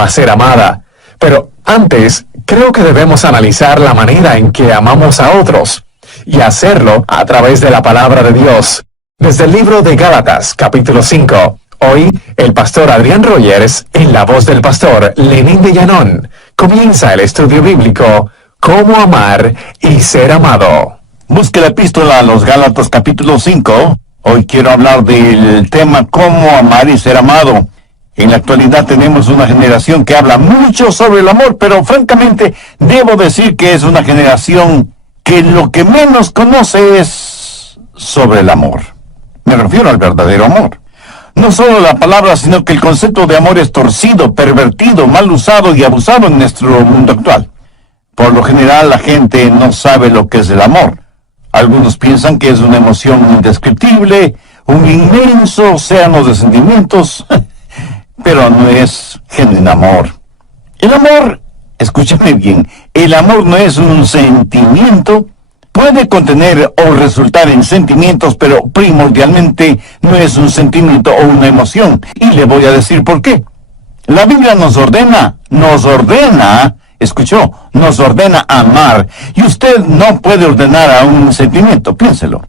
a ser amada. Pero antes, creo que debemos analizar la manera en que amamos a otros, y hacerlo a través de la palabra de Dios. Desde el libro de Gálatas, capítulo 5, hoy el pastor Adrián Rogers, en la voz del pastor Lenín de Llanón, comienza el estudio bíblico Cómo amar y ser amado. Busque la epístola a los Gálatas capítulo 5. Hoy quiero hablar del tema Cómo amar y ser amado. En la actualidad tenemos una generación que habla mucho sobre el amor, pero francamente debo decir que es una generación que lo que menos conoce es sobre el amor. Me refiero al verdadero amor. No solo la palabra, sino que el concepto de amor es torcido, pervertido, mal usado y abusado en nuestro mundo actual. Por lo general la gente no sabe lo que es el amor. Algunos piensan que es una emoción indescriptible, un inmenso océano de sentimientos, pero no es genuino amor. El amor, escúchame bien, el amor no es un sentimiento. Puede contener o resultar en sentimientos, pero primordialmente no es un sentimiento o una emoción. Y le voy a decir por qué. La Biblia nos ordena, escuchó, nos ordena amar, y usted no puede ordenar a un sentimiento, piénselo.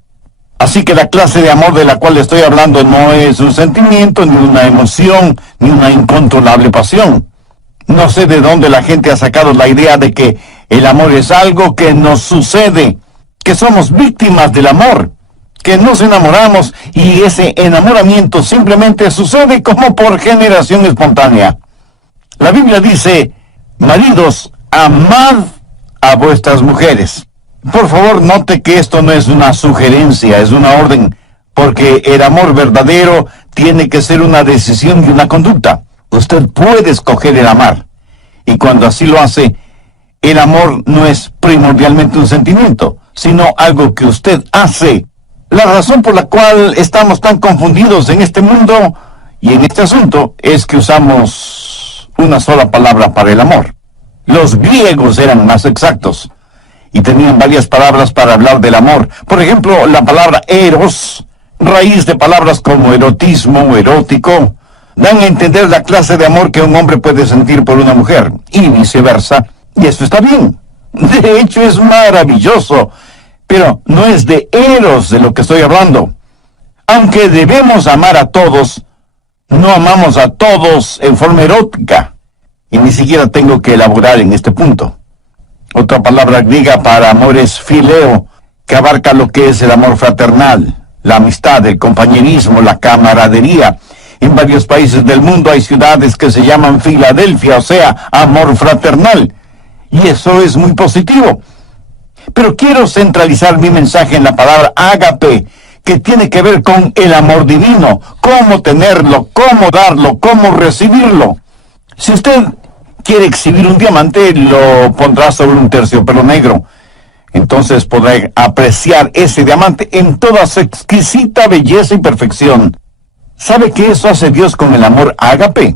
Así que la clase de amor de la cual estoy hablando no es un sentimiento, ni una emoción, ni una incontrolable pasión. No sé de dónde la gente ha sacado la idea de que el amor es algo que nos sucede, que somos víctimas del amor, que nos enamoramos y ese enamoramiento simplemente sucede como por generación espontánea. La Biblia dice: maridos, amad a vuestras mujeres. Por favor, note que esto no es una sugerencia, es una orden, porque el amor verdadero tiene que ser una decisión y una conducta. Usted puede escoger el amar, y cuando así lo hace, el amor no es primordialmente un sentimiento, sino algo que usted hace. La razón por la cual estamos tan confundidos en este mundo y en este asunto es que usamos una sola palabra para el amor. Los griegos eran más exactos y tenían varias palabras para hablar del amor. Por ejemplo, la palabra eros, raíz de palabras como erotismo, erótico, dan a entender la clase de amor que un hombre puede sentir por una mujer, y viceversa, y eso está bien. De hecho, es maravilloso, pero no es de eros de lo que estoy hablando. Aunque debemos amar a todos, no amamos a todos en forma erótica. Y ni siquiera tengo que elaborar en este punto. Otra palabra griega para amor es fileo, que abarca lo que es el amor fraternal, la amistad, el compañerismo, la camaradería. En varios países del mundo hay ciudades que se llaman Filadelfia, o sea, amor fraternal. Y eso es muy positivo. Pero quiero centralizar mi mensaje en la palabra ágape, que tiene que ver con el amor divino, cómo tenerlo, cómo darlo, cómo recibirlo. Si usted quiere exhibir un diamante, lo pondrá sobre un terciopelo negro. Entonces podrá apreciar ese diamante en toda su exquisita belleza y perfección. ¿Sabe qué eso hace Dios con el amor ágape?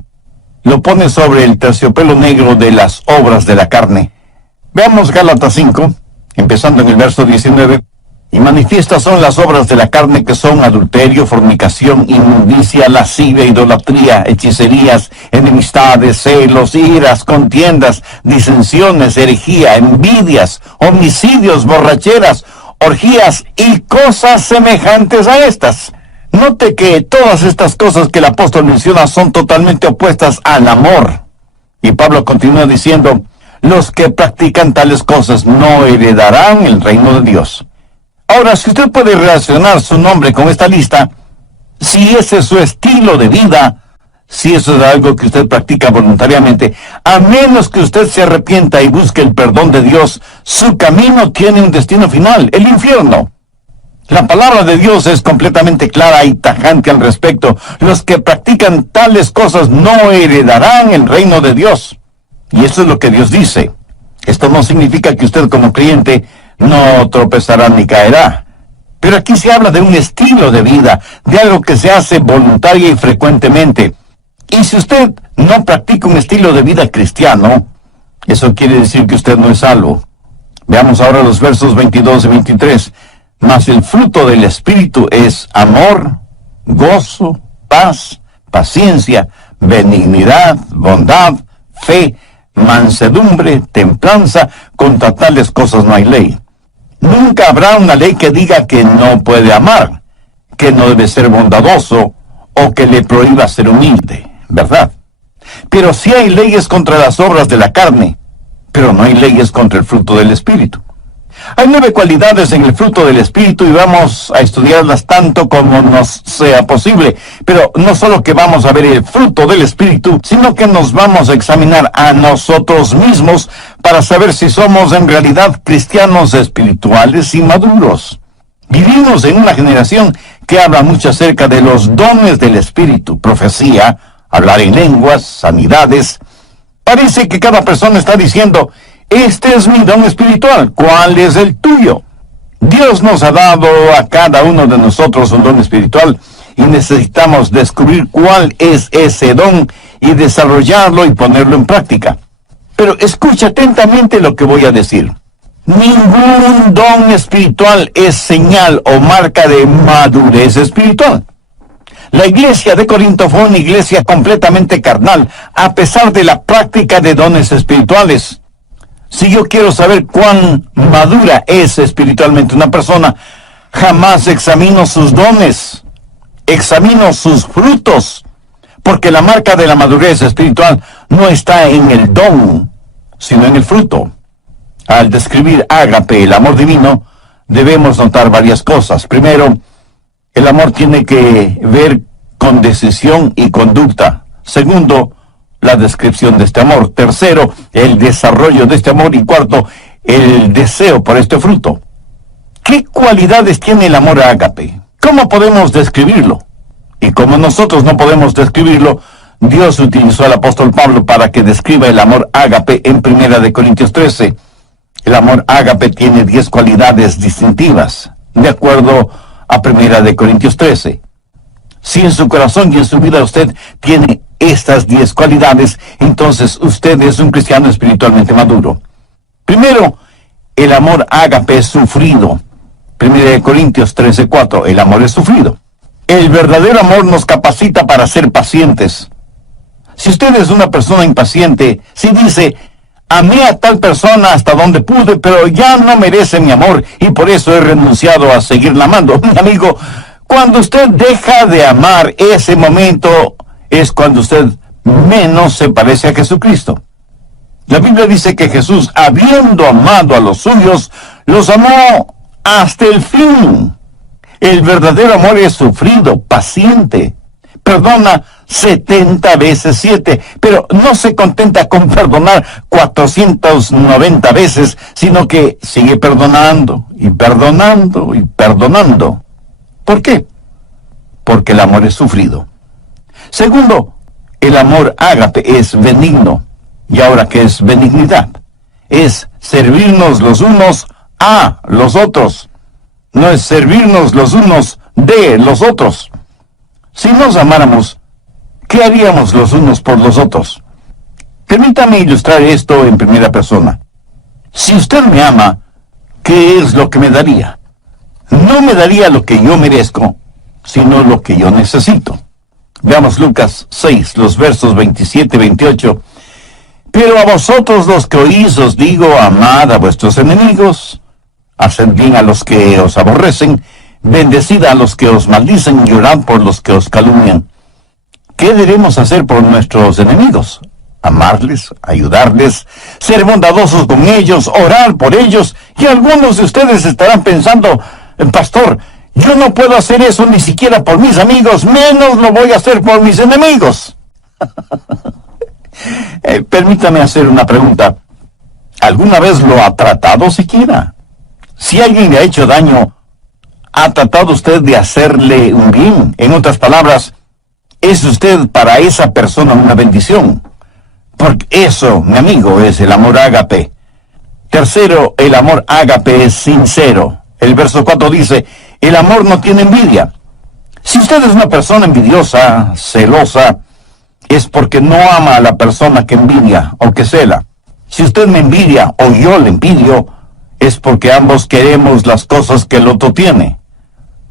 Lo pone sobre el terciopelo negro de las obras de la carne. Veamos Gálatas 5, empezando en el verso 19. Y manifiestas son las obras de la carne, que son adulterio, fornicación, inmundicia, lascivia, idolatría, hechicerías, enemistades, celos, iras, contiendas, disensiones, herejía, envidias, homicidios, borracheras, orgías y cosas semejantes a estas. Note que todas estas cosas que el apóstol menciona son totalmente opuestas al amor. Y Pablo continúa diciendo: los que practican tales cosas no heredarán el reino de Dios. Ahora, si usted puede relacionar su nombre con esta lista, si ese es su estilo de vida, si eso es algo que usted practica voluntariamente, a menos que usted se arrepienta y busque el perdón de Dios, su camino tiene un destino final, el infierno. La palabra de Dios es completamente clara y tajante al respecto. Los que practican tales cosas no heredarán el reino de Dios. Y eso es lo que Dios dice. Esto no significa que usted como creyente no tropezará ni caerá. Pero aquí se habla de un estilo de vida, de algo que se hace voluntaria y frecuentemente. Y si usted no practica un estilo de vida cristiano, eso quiere decir que usted no es salvo. Veamos ahora los versos 22 y 23. Mas el fruto del Espíritu es amor, gozo, paz, paciencia, benignidad, bondad, fe, mansedumbre, templanza. Contra tales cosas no hay ley. Nunca habrá una ley que diga que no puede amar, que no debe ser bondadoso o que le prohíba ser humilde, ¿verdad? Pero sí hay leyes contra las obras de la carne, pero no hay leyes contra el fruto del Espíritu. Hay 9 cualidades en el fruto del Espíritu y vamos a estudiarlas tanto como nos sea posible. Pero no solo que vamos a ver el fruto del Espíritu, sino que nos vamos a examinar a nosotros mismos para saber si somos en realidad cristianos espirituales y maduros. Vivimos en una generación que habla mucho acerca de los dones del Espíritu, profecía, hablar en lenguas, sanidades. Parece que cada persona está diciendo: este es mi don espiritual, ¿cuál es el tuyo? Dios nos ha dado a cada uno de nosotros un don espiritual y necesitamos descubrir cuál es ese don y desarrollarlo y ponerlo en práctica. Pero escucha atentamente lo que voy a decir. Ningún don espiritual es señal o marca de madurez espiritual. La iglesia de Corinto fue una iglesia completamente carnal, a pesar de la práctica de dones espirituales. Si yo quiero saber cuán madura es espiritualmente una persona, jamás examino sus dones, examino sus frutos, porque la marca de la madurez espiritual no está en el don, sino en el fruto. Al describir ágape, el amor divino, debemos notar varias cosas. Primero, el amor tiene que ver con decisión y conducta. Segundo, la descripción de este amor. Tercero, el desarrollo de este amor. Y cuarto, el deseo por este fruto. ¿Qué cualidades tiene el amor ágape? ¿Cómo podemos describirlo? Y como nosotros no podemos describirlo, Dios utilizó al apóstol Pablo para que describa el amor ágape en 1 Corintios 13. El amor ágape tiene 10 cualidades distintivas, de acuerdo a 1 Corintios 13. Si en su corazón y en su vida usted tiene estas 10 cualidades, entonces usted es un cristiano espiritualmente maduro. Primero, el amor ágape es sufrido. 1 Corintios 13:4, el amor es sufrido. El verdadero amor nos capacita para ser pacientes. Si usted es una persona impaciente, si dice: amé a tal persona hasta donde pude, pero ya no merece mi amor y por eso he renunciado a seguirla amando. Mi amigo, cuando usted deja de amar, ese momento es cuando usted menos se parece a Jesucristo. La Biblia dice que Jesús, habiendo amado a los suyos, los amó hasta el fin. El verdadero amor es sufrido, paciente. Perdona 70 veces 7, pero no se contenta con perdonar 490 veces, sino que sigue perdonando y perdonando y perdonando. ¿Por qué? Porque el amor es sufrido. Segundo, el amor ágape es benigno. ¿Y ahora qué es benignidad? Es servirnos los unos a los otros. No es servirnos los unos de los otros. Si nos amáramos, ¿qué haríamos los unos por los otros? Permítame ilustrar esto en primera persona. Si usted me ama, ¿qué es lo que me daría? No me daría lo que yo merezco, sino lo que yo necesito. Veamos Lucas 6, los versos 27 y 28. Pero a vosotros los que oís os digo, amad a vuestros enemigos, haced bien a los que os aborrecen, bendecid a los que os maldicen y orad por los que os calumnian. ¿Qué debemos hacer por nuestros enemigos? Amarles, ayudarles, ser bondadosos con ellos, orar por ellos. Y algunos de ustedes estarán pensando: pastor, yo no puedo hacer eso ni siquiera por mis amigos, menos lo voy a hacer por mis enemigos. Permítame hacer una pregunta. ¿Alguna vez lo ha tratado siquiera? Si alguien le ha hecho daño, ¿ha tratado usted de hacerle un bien? En otras palabras, ¿es usted para esa persona una bendición? Porque eso, mi amigo, es el amor ágape. Tercero, el amor ágape es sincero. El verso 4 dice: el amor no tiene envidia. Si usted es una persona envidiosa, celosa, es porque no ama a la persona que envidia o que cela. Si usted me envidia o yo le envidio, es porque ambos queremos las cosas que el otro tiene.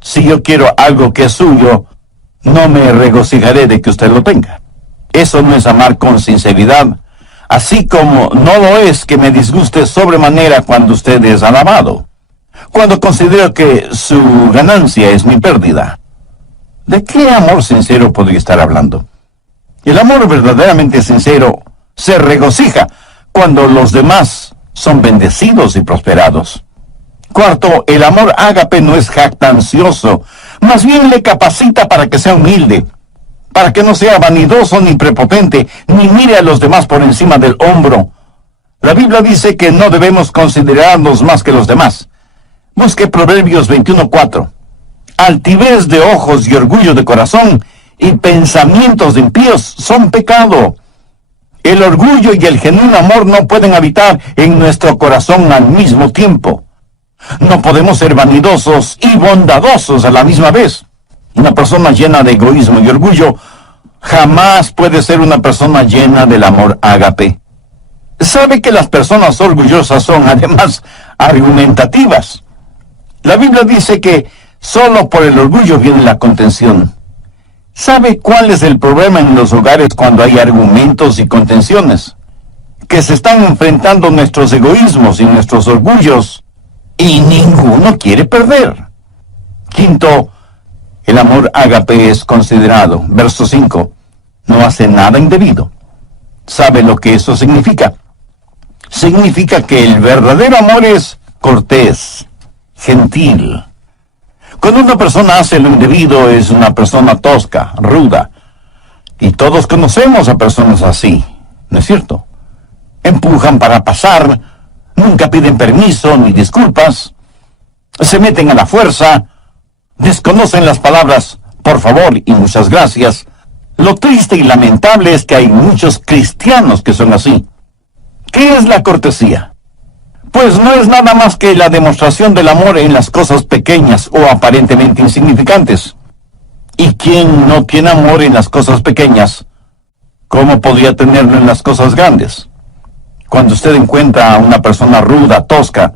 Si yo quiero algo que es suyo, no me regocijaré de que usted lo tenga. Eso no es amar con sinceridad. así como no lo es que me disguste sobremanera cuando usted es alabado, cuando considero que su ganancia es mi pérdida. ¿De qué amor sincero podría estar hablando? El amor verdaderamente sincero se regocija cuando los demás son bendecidos y prosperados. Cuarto, el amor ágape no es jactancioso, más bien le capacita para que sea humilde, para que no sea vanidoso ni prepotente, ni mire a los demás por encima del hombro. La Biblia dice que no debemos considerarnos más que los demás. Busque Proverbios 21:4. Altivez de ojos y orgullo de corazón y pensamientos de impíos son pecado. El orgullo y el genuino amor no pueden habitar en nuestro corazón al mismo tiempo. No podemos ser vanidosos y bondadosos a la misma vez. Una persona llena de egoísmo y orgullo jamás puede ser una persona llena del amor ágape. Sabe que las personas orgullosas son además argumentativas. La Biblia dice que solo por el orgullo viene la contención. ¿Sabe cuál es el problema en los hogares cuando hay argumentos y contenciones? Que se están enfrentando nuestros egoísmos y nuestros orgullos, y ninguno quiere perder. Quinto, el amor ágape es considerado. Verso 5. No hace nada indebido. ¿Sabe lo que eso significa? Significa que el verdadero amor es cortés, gentil. Cuando una persona hace lo indebido es una persona tosca, ruda. Y todos conocemos a personas así, ¿no es cierto? Empujan para pasar, nunca piden permiso ni disculpas, se meten a la fuerza, desconocen las palabras por favor y muchas gracias. Lo triste y lamentable es que hay muchos cristianos que son así. ¿Qué es la cortesía? Pues no es nada más que la demostración del amor en las cosas pequeñas o aparentemente insignificantes. ¿Y quién no tiene amor en las cosas pequeñas? ¿Cómo podría tenerlo en las cosas grandes? Cuando usted encuentra a una persona ruda, tosca,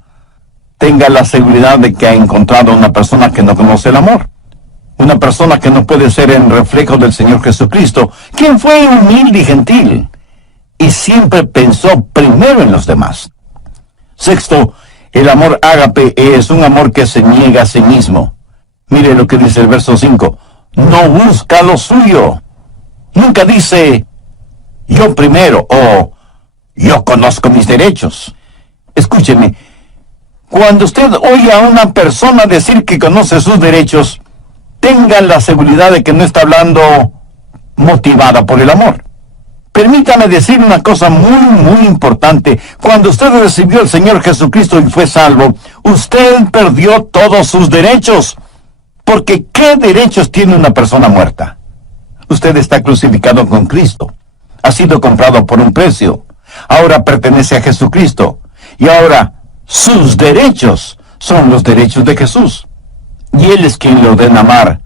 tenga la seguridad de que ha encontrado a una persona que no conoce el amor. Una persona que no puede ser el reflejo del Señor Jesucristo, quien fue humilde y gentil, y siempre pensó primero en los demás. Sexto, el amor ágape es un amor que se niega a sí mismo. Mire lo que dice el verso 5. No busca lo suyo. Nunca dice, yo primero, o yo conozco mis derechos. Escúcheme, cuando usted oye a una persona decir que conoce sus derechos, tenga la seguridad de que no está hablando motivada por el amor. Permítame decir una cosa muy importante. Cuando usted recibió al Señor Jesucristo y fue salvo, usted perdió todos sus derechos. Porque ¿qué derechos tiene una persona muerta? Usted está crucificado con Cristo. Ha sido comprado por un precio. Ahora pertenece a Jesucristo. Y ahora sus derechos son los derechos de Jesús. Y Él es quien le ordena amar.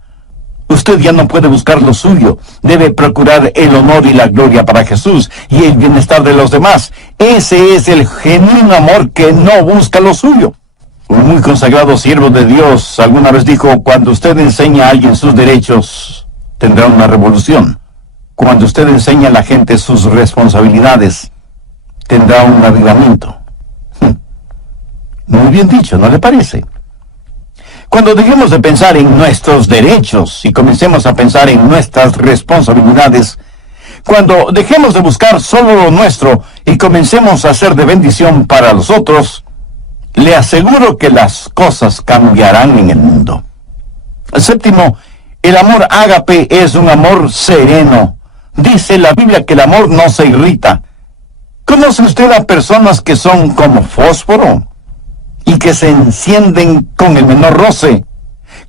Usted ya no puede buscar lo suyo. Debe procurar el honor y la gloria para Jesús y el bienestar de los demás. Ese es el genuino amor que no busca lo suyo. Un muy consagrado siervo de Dios alguna vez dijo, cuando usted enseña a alguien sus derechos, tendrá una revolución. Cuando usted enseña a la gente sus responsabilidades, tendrá un avivamiento. Muy bien dicho, ¿no le parece? Cuando dejemos de pensar en nuestros derechos y comencemos a pensar en nuestras responsabilidades, cuando dejemos de buscar solo lo nuestro y comencemos a hacer de bendición para los otros, le aseguro que las cosas cambiarán en el mundo. Séptimo, el amor ágape es un amor sereno. Dice la Biblia que el amor no se irrita. ¿Conoce usted a personas que son como fósforo y que se encienden con el menor roce?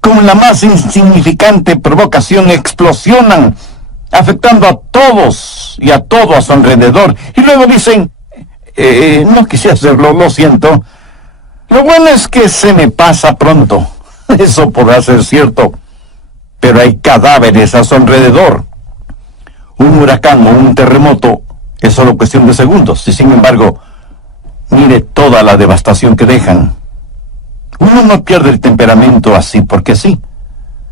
Con la más insignificante provocación explosionan, afectando a todos y a todo a su alrededor. Y luego dicen, no quise hacerlo, lo siento. Lo bueno es que se me pasa pronto. Eso podrá ser cierto, pero hay cadáveres a su alrededor. Un huracán o un terremoto es solo cuestión de segundos, y sin embargo, mire toda la devastación que dejan. Uno no pierde el temperamento así porque sí.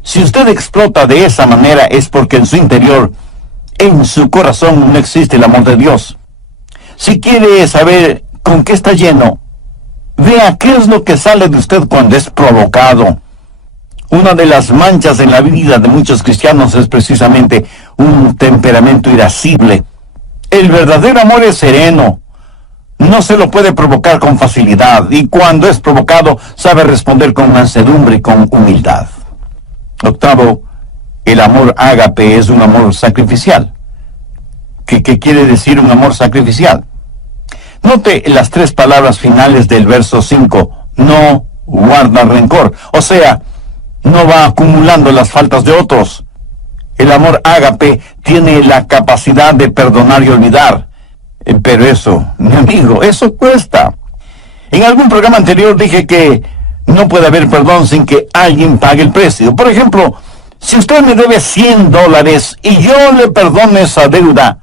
Si usted explota de esa manera es porque en su interior, en su corazón, no existe el amor de Dios. Si quiere saber con qué está lleno, vea qué es lo que sale de usted cuando es provocado. Una de las manchas en la vida de muchos cristianos es precisamente un temperamento irascible. El verdadero amor es sereno. No se lo puede provocar con facilidad, y cuando es provocado, sabe responder con mansedumbre y con humildad. Octavo, el amor ágape es un amor sacrificial. ¿Qué quiere decir un amor sacrificial? Note las tres palabras finales del verso 5. No guarda rencor. O sea, no va acumulando las faltas de otros. El amor ágape tiene la capacidad de perdonar y olvidar. Pero eso, mi amigo, eso cuesta. En algún programa anterior dije que no puede haber perdón sin que alguien pague el precio. Por ejemplo, si usted me debe $100 y yo le perdono esa deuda,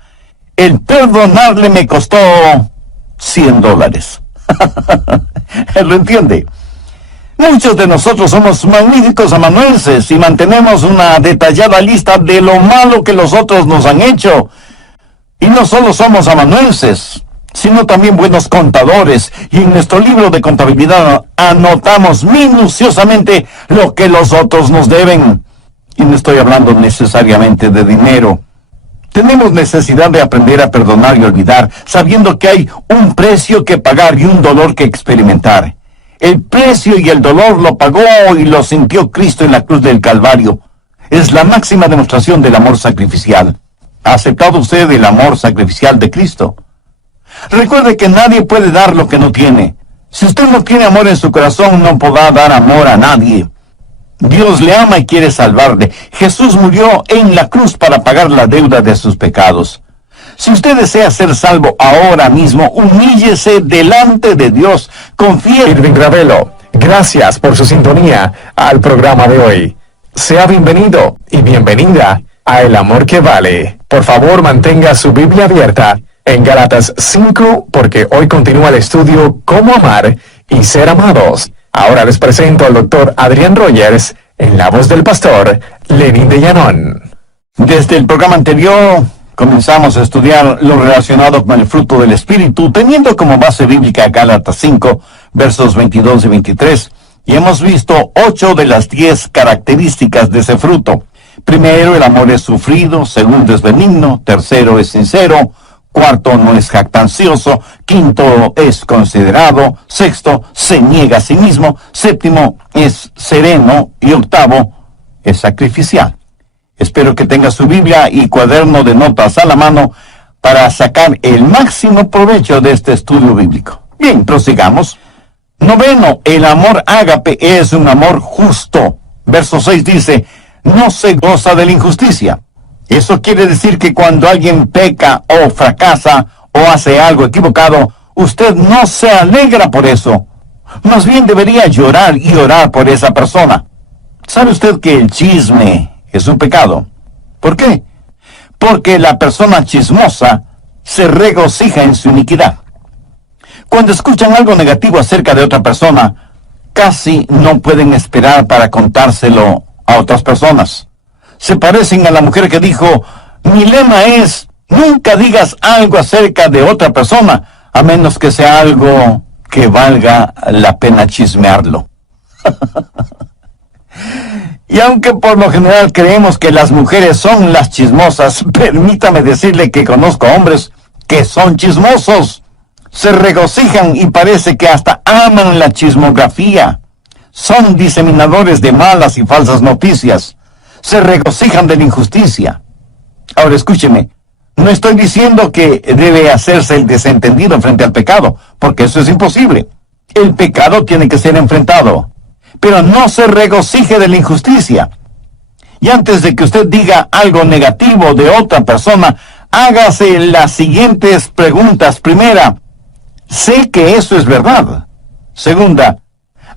el perdonarle me costó $100. ¿Lo entiende? Muchos de nosotros somos magníficos amanuenses y mantenemos una detallada lista de lo malo que los otros nos han hecho. Y no solo somos amanuenses, sino también buenos contadores, y en nuestro libro de contabilidad anotamos minuciosamente lo que los otros nos deben. Y no estoy hablando necesariamente de dinero. Tenemos necesidad de aprender a perdonar y olvidar, sabiendo que hay un precio que pagar y un dolor que experimentar. El precio y el dolor lo pagó y lo sintió Cristo en la cruz del Calvario. Es la máxima demostración del amor sacrificial. ¿Ha aceptado usted el amor sacrificial de Cristo? Recuerde que nadie puede dar lo que no tiene. Si usted no tiene amor en su corazón, no podrá dar amor a nadie. Dios le ama y quiere salvarle. Jesús murió en la cruz para pagar la deuda de sus pecados. Si usted desea ser salvo ahora mismo, humíllese delante de Dios. Confíe. Irving Ravelo, gracias por su sintonía al programa de hoy. Sea bienvenido y bienvenida a El Amor que Vale. Por favor, mantenga su Biblia abierta en Gálatas 5, porque hoy continúa el estudio Cómo amar y ser amados. Ahora les presento al doctor Adrián Rogers en la voz del pastor Lenín de Llanón. Desde el programa anterior comenzamos a estudiar lo relacionado con el fruto del Espíritu, teniendo como base bíblica Gálatas 5, versos 22 y 23, y hemos visto 8 de las 10 características de ese fruto. Primero, el amor es sufrido. Segundo, es benigno. Tercero, es sincero. Cuarto, no es jactancioso. Quinto, es considerado. Sexto, se niega a sí mismo. Séptimo, es sereno. Y octavo, es sacrificial. Espero que tenga su Biblia y cuaderno de notas a la mano para sacar el máximo provecho de este estudio bíblico. Bien, prosigamos. Noveno, el amor ágape es un amor justo. Verso 6 dice, no se goza de la injusticia. Eso quiere decir que cuando alguien peca o fracasa o hace algo equivocado, usted no se alegra por eso. Más bien debería llorar y orar por esa persona. ¿Sabe usted que el chisme es un pecado? ¿Por qué? Porque la persona chismosa se regocija en su iniquidad. Cuando escuchan algo negativo acerca de otra persona, casi no pueden esperar para contárselo a otras personas. Se parecen a la mujer que dijo, mi lema es, nunca digas algo acerca de otra persona, a menos que sea algo que valga la pena chismearlo. Y aunque por lo general creemos que las mujeres son las chismosas, permítame decirle que conozco hombres que son chismosos. Se regocijan y parece que hasta aman la chismografía. Son diseminadores de malas y falsas noticias. Se regocijan de la injusticia. Ahora escúcheme, no estoy diciendo que debe hacerse el desentendido frente al pecado, porque eso es imposible. El pecado tiene que ser enfrentado, pero no se regocije de la injusticia. Y antes de que usted diga algo negativo de otra persona, hágase las siguientes preguntas. Primera, ¿sé que eso es verdad? Segunda,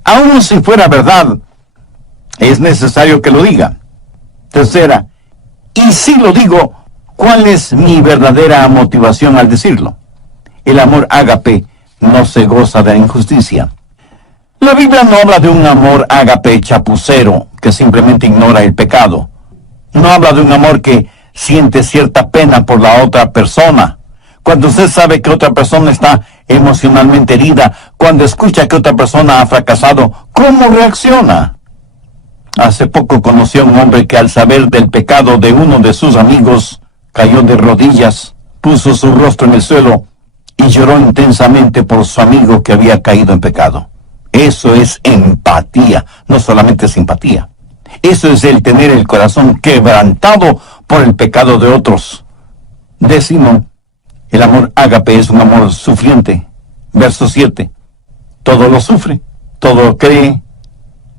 aun si fuera verdad, ¿es necesario que lo diga? Tercera, y si lo digo, ¿cuál es mi verdadera motivación al decirlo? El amor ágape no se goza de la injusticia. La Biblia no habla de un amor ágape chapucero que simplemente ignora el pecado. No habla de un amor que siente cierta pena por la otra persona. Cuando usted sabe que otra persona está emocionalmente herida, cuando escucha que otra persona ha fracasado, ¿cómo reacciona? Hace poco conocí a un hombre que al saber del pecado de uno de sus amigos, cayó de rodillas, puso su rostro en el suelo y lloró intensamente por su amigo que había caído en pecado. Eso es empatía, no solamente simpatía. Eso es el tener el corazón quebrantado por el pecado de otros. Décimo, el amor ágape es un amor sufriente. Verso 7. Todo lo sufre, todo lo cree,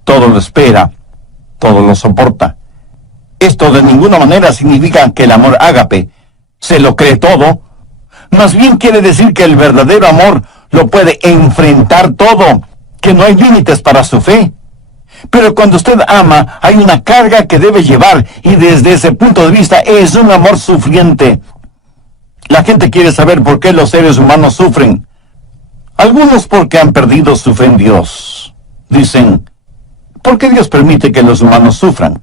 todo lo espera, todo lo soporta. Esto de ninguna manera significa que el amor ágape se lo cree todo. Más bien quiere decir que el verdadero amor lo puede enfrentar todo, que no hay límites para su fe. Pero cuando usted ama, hay una carga que debe llevar, y desde ese punto de vista es un amor sufriente. La gente quiere saber por qué los seres humanos sufren. Algunos porque han perdido su fe en Dios. Dicen, ¿por qué Dios permite que los humanos sufran?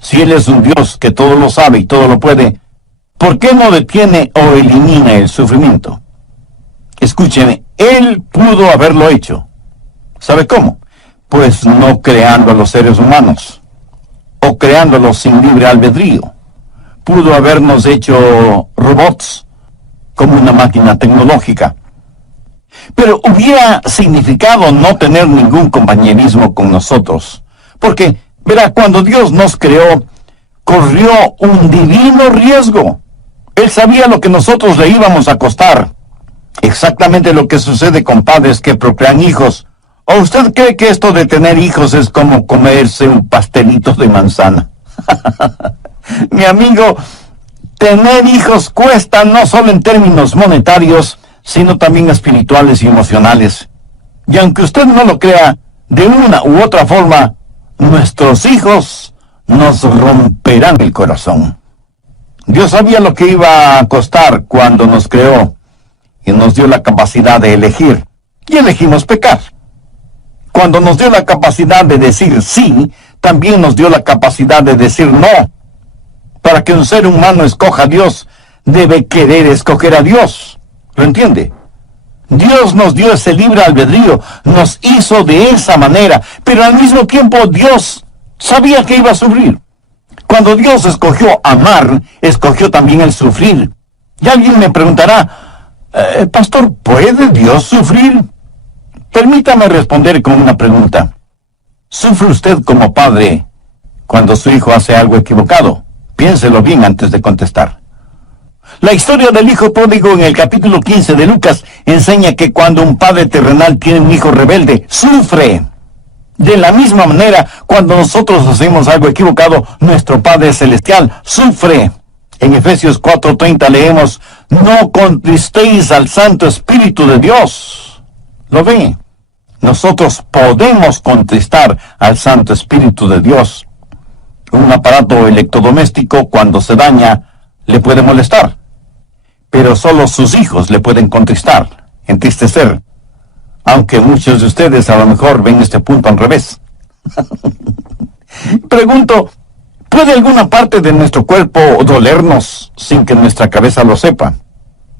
Si Él es un Dios que todo lo sabe y todo lo puede, ¿por qué no detiene o elimina el sufrimiento? Escúcheme, Él pudo haberlo hecho. ¿Sabe cómo? Pues no creando a los seres humanos, o creándolos sin libre albedrío. Pudo habernos hecho robots, como una máquina tecnológica. Pero hubiera significado no tener ningún compañerismo con nosotros. Porque, verá, cuando Dios nos creó, corrió un divino riesgo. Él sabía lo que nosotros le íbamos a costar. Exactamente lo que sucede con padres que procrean hijos. ¿O usted cree que esto de tener hijos es como comerse un pastelito de manzana? Mi amigo, tener hijos cuesta no solo en términos monetarios, sino también espirituales y emocionales. Y aunque usted no lo crea, de una u otra forma, nuestros hijos nos romperán el corazón. Dios sabía lo que iba a costar cuando nos creó y nos dio la capacidad de elegir. Y elegimos pecar. Cuando nos dio la capacidad de decir sí, también nos dio la capacidad de decir no. Para que un ser humano escoja a Dios, debe querer escoger a Dios. ¿Lo entiende? Dios nos dio ese libre albedrío, nos hizo de esa manera, pero al mismo tiempo Dios sabía que iba a sufrir. Cuando Dios escogió amar, escogió también el sufrir. Y alguien me preguntará, Pastor, ¿puede Dios sufrir? Permítame responder con una pregunta. ¿Sufre usted como padre cuando su hijo hace algo equivocado? Piénselo bien antes de contestar. La historia del hijo pródigo en el capítulo 15 de Lucas enseña que cuando un padre terrenal tiene un hijo rebelde, sufre. De la misma manera, cuando nosotros hacemos algo equivocado, nuestro Padre Celestial sufre. En Efesios 4:30 leemos, no contristéis al Santo Espíritu de Dios. ¿Lo ve? Nosotros podemos contristar al Santo Espíritu de Dios. Un aparato electrodoméstico, cuando se daña, le puede molestar. Pero solo sus hijos le pueden contristar, entristecer. Aunque muchos de ustedes a lo mejor ven este punto al revés. Pregunto, ¿puede alguna parte de nuestro cuerpo dolernos sin que nuestra cabeza lo sepa?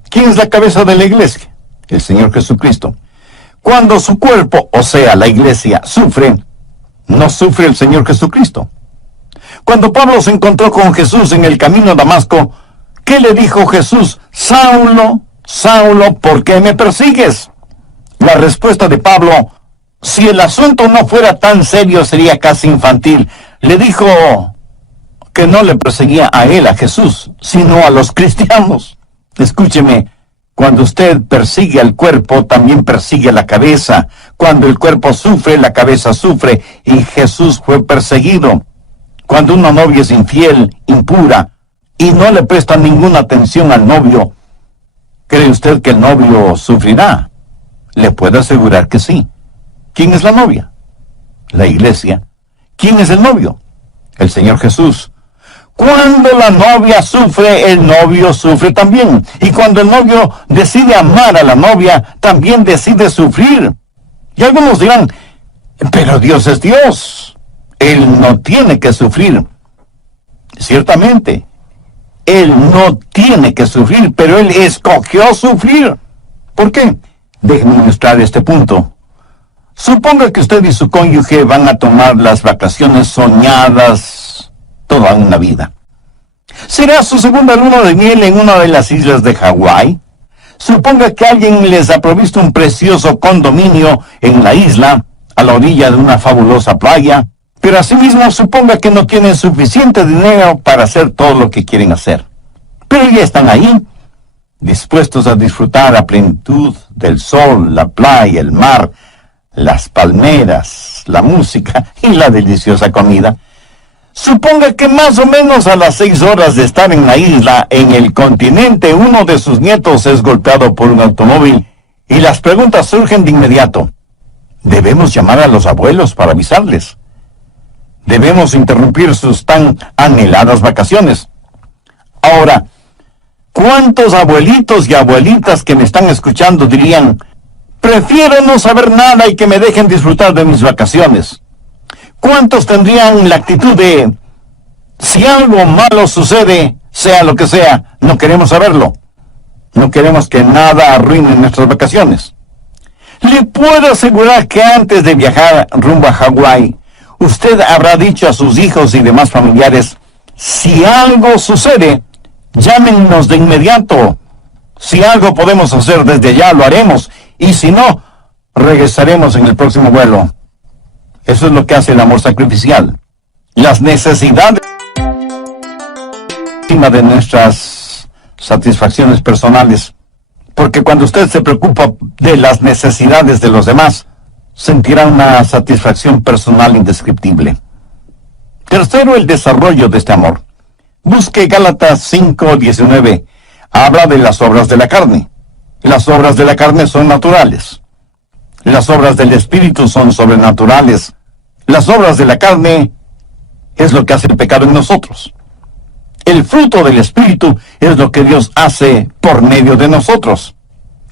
¿Quién es la cabeza de la iglesia? El Señor Jesucristo. Cuando su cuerpo, o sea, la iglesia, sufre, no sufre el Señor Jesucristo. Cuando Pablo se encontró con Jesús en el camino a Damasco, ¿qué le dijo Jesús? Saulo, Saulo, ¿por qué me persigues? La respuesta de Pablo, si el asunto no fuera tan serio, sería casi infantil. Le dijo que no le perseguía a él, a Jesús, sino a los cristianos. Escúcheme, cuando usted persigue al cuerpo, también persigue la cabeza. Cuando el cuerpo sufre, la cabeza sufre, y Jesús fue perseguido. Cuando una novia es infiel, impura, y no le presta ninguna atención al novio, ¿cree usted que el novio sufrirá? Le puedo asegurar que sí. ¿Quién es la novia? La iglesia. ¿Quién es el novio? El Señor Jesús. Cuando la novia sufre, el novio sufre también. Y cuando el novio decide amar a la novia, también decide sufrir. Y algunos dirán, pero Dios es Dios. Él no tiene que sufrir. Ciertamente, Él no tiene que sufrir, pero Él escogió sufrir. ¿Por qué? Déjenme ilustrar este punto. Suponga que usted y su cónyuge van a tomar las vacaciones soñadas toda una vida. ¿Será su segunda luna de miel en una de las islas de Hawái? Suponga que alguien les ha provisto un precioso condominio en la isla, a la orilla de una fabulosa playa, pero asimismo suponga que no tienen suficiente dinero para hacer todo lo que quieren hacer. Pero ya están ahí, dispuestos a disfrutar a plenitud del sol, la playa, el mar, las palmeras, la música y la deliciosa comida. Suponga que más o menos a las 6 horas de estar en la isla, en el continente, uno de sus nietos es golpeado por un automóvil y las preguntas surgen de inmediato. Debemos llamar a los abuelos para avisarles. Debemos interrumpir sus tan anheladas vacaciones. Ahora, ¿cuántos abuelitos y abuelitas que me están escuchando dirían: prefiero no saber nada y que me dejen disfrutar de mis vacaciones? ¿Cuántos tendrían la actitud de: si algo malo sucede, sea lo que sea, no queremos saberlo? No queremos que nada arruine nuestras vacaciones. Le puedo asegurar que antes de viajar rumbo a Hawái, usted habrá dicho a sus hijos y demás familiares: si algo sucede, llámenos de inmediato. Si algo podemos hacer desde allá, lo haremos. Y si no, regresaremos en el próximo vuelo. Eso es lo que hace el amor sacrificial. Las necesidades encima de nuestras satisfacciones personales. Porque cuando usted se preocupa de las necesidades de los demás, sentirá una satisfacción personal indescriptible. Tercero, el desarrollo de este amor. Busque Gálatas 5:19. Habla de las obras de la carne. Las obras de la carne son naturales. Las obras del Espíritu son sobrenaturales. Las obras de la carne es lo que hace el pecado en nosotros. El fruto del Espíritu es lo que Dios hace por medio de nosotros.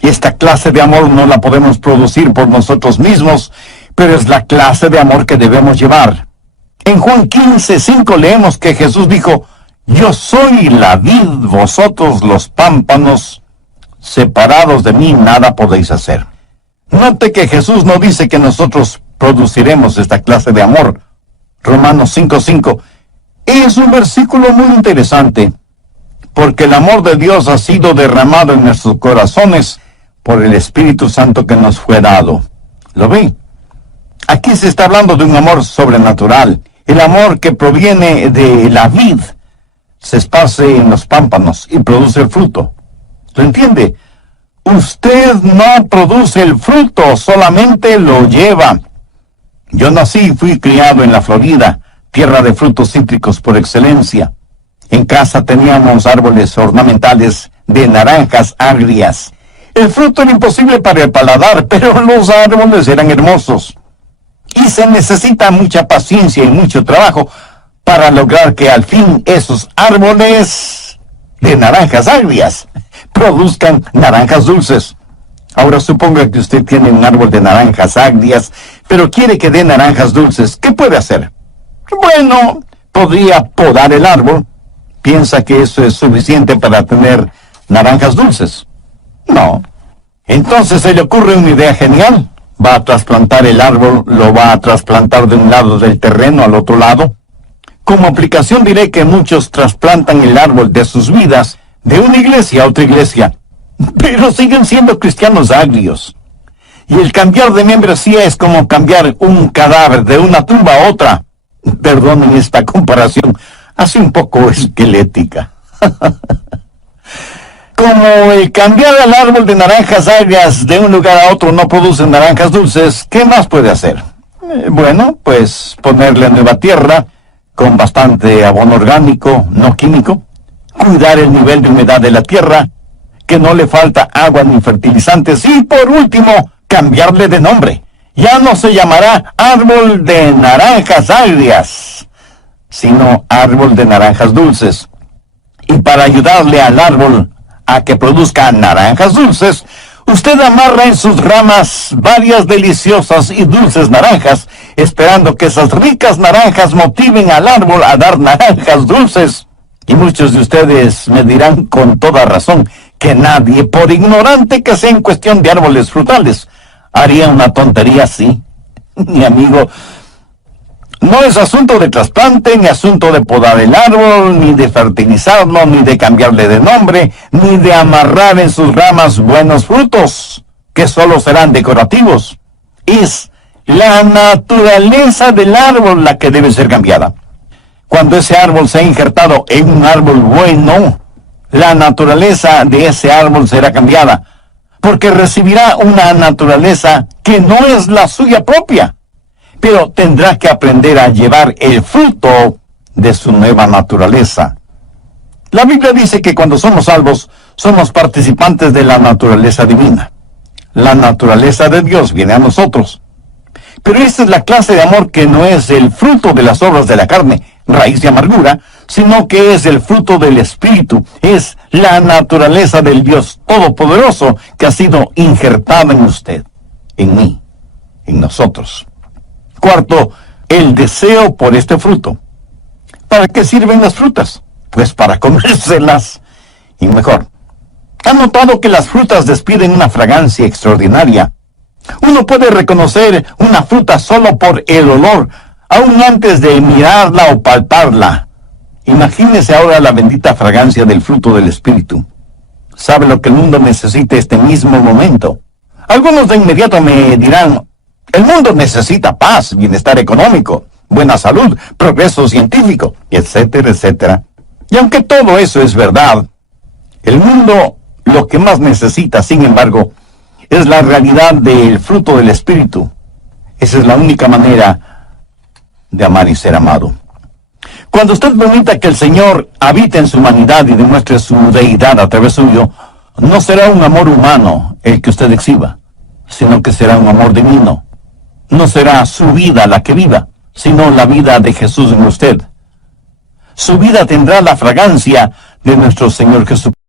Y esta clase de amor no la podemos producir por nosotros mismos, pero es la clase de amor que debemos llevar. En Juan 15:5 leemos que Jesús dijo: yo soy la vid, vosotros los pámpanos, separados de mí nada podéis hacer. Note que Jesús no dice que nosotros produciremos esta clase de amor. Romanos 5:5 es un versículo muy interesante, porque el amor de Dios ha sido derramado en nuestros corazones por el Espíritu Santo que nos fue dado. ¿Lo ve? Aquí se está hablando de un amor sobrenatural, el amor que proviene de la vid, se esparce en los pámpanos y produce el fruto. ¿Lo entiende? Usted no produce el fruto, solamente lo lleva. Yo nací y fui criado en la Florida, tierra de frutos cítricos por excelencia. En casa teníamos árboles ornamentales de naranjas agrias. El fruto era imposible para el paladar, pero los árboles eran hermosos. Y se necesita mucha paciencia y mucho trabajo para lograr que al fin esos árboles de naranjas agrias produzcan naranjas dulces. Ahora suponga que usted tiene un árbol de naranjas agrias, pero quiere que dé naranjas dulces. ¿Qué puede hacer? Bueno, podría podar el árbol. ¿Piensa que eso es suficiente para tener naranjas dulces? No. Entonces se le ocurre una idea genial. Va a trasplantar el árbol, lo va a trasplantar de un lado del terreno al otro lado. Como aplicación diré que muchos trasplantan el árbol de sus vidas de una iglesia a otra iglesia, pero siguen siendo cristianos agrios. Y el cambiar de membresía es como cambiar un cadáver de una tumba a otra. Perdonen esta comparación, así un poco esquelética. Como el cambiar el árbol de naranjas agrias de un lugar a otro no produce naranjas dulces, ¿qué más puede hacer? Bueno, pues ponerle nueva tierra, con bastante abono orgánico, no químico, cuidar el nivel de humedad de la tierra, que no le falta agua ni fertilizantes, y por último, cambiarle de nombre. Ya no se llamará árbol de naranjas agrias, sino árbol de naranjas dulces. Y para ayudarle al árbol a que produzca naranjas dulces, usted amarra en sus ramas varias deliciosas y dulces naranjas, esperando que esas ricas naranjas motiven al árbol a dar naranjas dulces. Y muchos de ustedes me dirán con toda razón que nadie, por ignorante que sea en cuestión de árboles frutales, haría una tontería así. Mi amigo, no es asunto de trasplante, ni asunto de podar el árbol, ni de fertilizarlo, ni de cambiarle de nombre, ni de amarrar en sus ramas buenos frutos, que solo serán decorativos. Es la naturaleza del árbol la que debe ser cambiada. Cuando ese árbol sea injertado en un árbol bueno, la naturaleza de ese árbol será cambiada, porque recibirá una naturaleza que no es la suya propia, pero tendrá que aprender a llevar el fruto de su nueva naturaleza. La Biblia dice que cuando somos salvos, somos participantes de la naturaleza divina. La naturaleza de Dios viene a nosotros. Pero esta es la clase de amor que no es el fruto de las obras de la carne, raíz de amargura, sino que es el fruto del Espíritu, es la naturaleza del Dios Todopoderoso que ha sido injertada en usted, en mí, en nosotros. Cuarto, el deseo por este fruto. ¿Para qué sirven las frutas? Pues para comérselas. Y mejor, ¿han notado que las frutas despiden una fragancia extraordinaria? Uno puede reconocer una fruta solo por el olor, aún antes de mirarla o palparla. Imagínese ahora la bendita fragancia del fruto del Espíritu. ¿Sabe lo que el mundo necesita este mismo momento? Algunos de inmediato me dirán, el mundo necesita paz, bienestar económico, buena salud, progreso científico, etcétera, etcétera. Y aunque todo eso es verdad, el mundo lo que más necesita, sin embargo, es la realidad del fruto del Espíritu. Esa es la única manera de amar y ser amado. Cuando usted permita que el Señor habite en su humanidad y demuestre su deidad a través suyo, no será un amor humano el que usted exhiba, sino que será un amor divino. No será su vida la que viva, sino la vida de Jesús en usted. Su vida tendrá la fragancia de nuestro Señor Jesucristo.